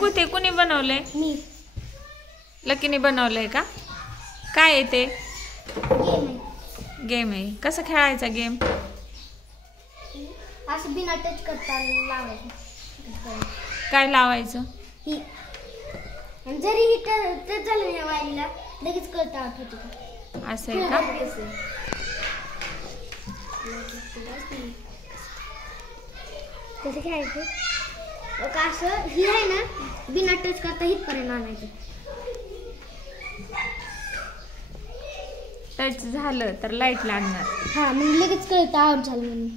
बघू ते कोणी बनवलंय? मी. लकीने बनवलंय का? काय आहे ते? गेम आहे. गेम आहे. कसं खेळायचा गेम? असं बिना टच करता लावायचं. काय लावायचं? ही जरी ही टच झालं ना वारीला लगेच कळतं आठवतं. असं आहे का? कसं खेळायचं? असं ही आहे ना बिना टच करता हितपर्यंत आणायचं. टच झालं तर लाईट लागणार. हा मग लगेच कळतं आउट झालं म्हणून.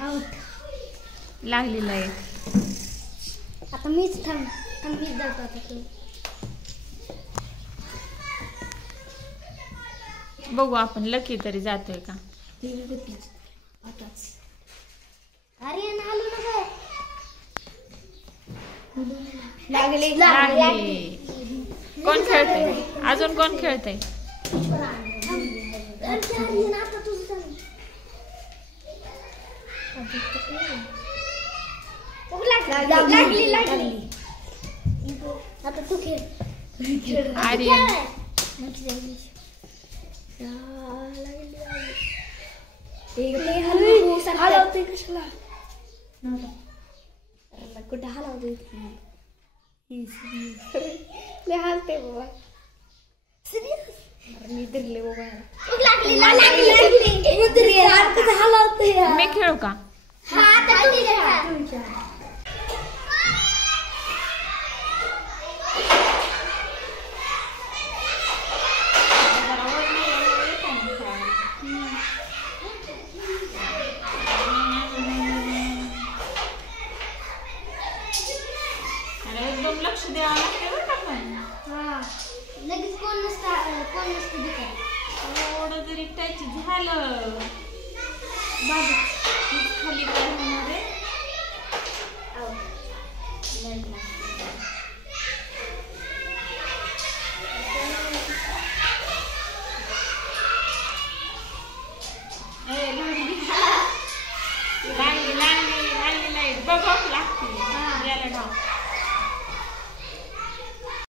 आउट लागली लाईट. आता मीच मीच जातो आता तू. बघू आपण लकी तरी जातोय का? अरे आलो ना. लागली. कोण खेळतंय? अजून कोण खेळतंय? लागली. आता तू खेळ. आर्यन. हलवते कशाला? कुठे हलवते? हलते बाबा. मी धरले बाबा. मी खेळू का? एकदम लक्ष द्यावं लागते बरं का पण. लगेच कोण नसतं थोडं जरी टच झालं